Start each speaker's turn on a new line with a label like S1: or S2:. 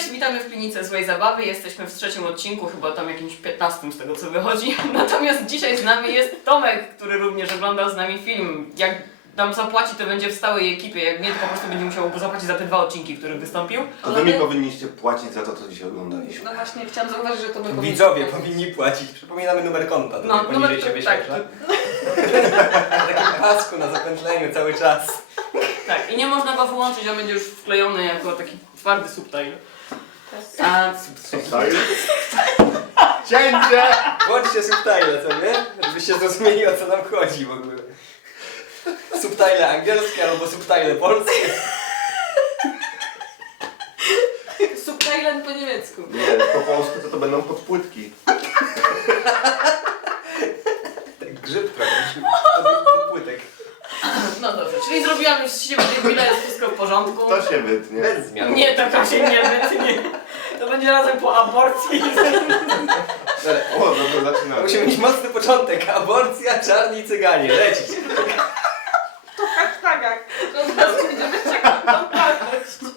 S1: Cześć, witamy w klinice Złej Zabawy. Jesteśmy w trzecim odcinku, chyba tam jakimś 15 z tego co wychodzi. Natomiast dzisiaj z nami jest Tomek, który również oglądał z nami film. Jak nam zapłaci, to będzie w stałej ekipie, jak nie, to po prostu będzie musiał zapłacić za te 2 odcinki, w których wystąpił.
S2: To wy mi powinniście płacić za to, co dzisiaj oglądaliśmy.
S1: No właśnie, chciałam zauważyć, że to my
S3: Widzowie powinni płacić. Przypominamy numer konta, tutaj
S1: No,
S3: poniżej
S1: numer-
S3: się wyświetla.
S1: tak.
S3: Na takim pasku, na zapętleniu cały czas.
S1: Tak, i nie można go wyłączyć, on będzie już wklejony jako taki twardy subtitle. A,
S2: Subtitle? Cięcie!
S3: Włączcie subtile, co nie? Żebyście zrozumieli, o co nam chodzi w ogóle. Subtile angielskie albo subtile polskie.
S1: subtitle po niemiecku.
S2: Nie, po polsku to będą podpłytki.
S3: Tak grzyb trochę, od płytek.
S1: No dobrze, czyli zrobiłam już z siebie debila, jest wszystko w porządku.
S2: To się wytnie.
S3: Bez zmian.
S1: Nie, to się nie wytnie. To będzie razem po aborcji.
S3: Dobra.
S2: O, dobrze zaczynamy.
S3: Musimy mieć mocny początek. Aborcja, czarni i cyganie. Lecić.
S1: W hashtagach. To od razu będziemy czekać na wartość.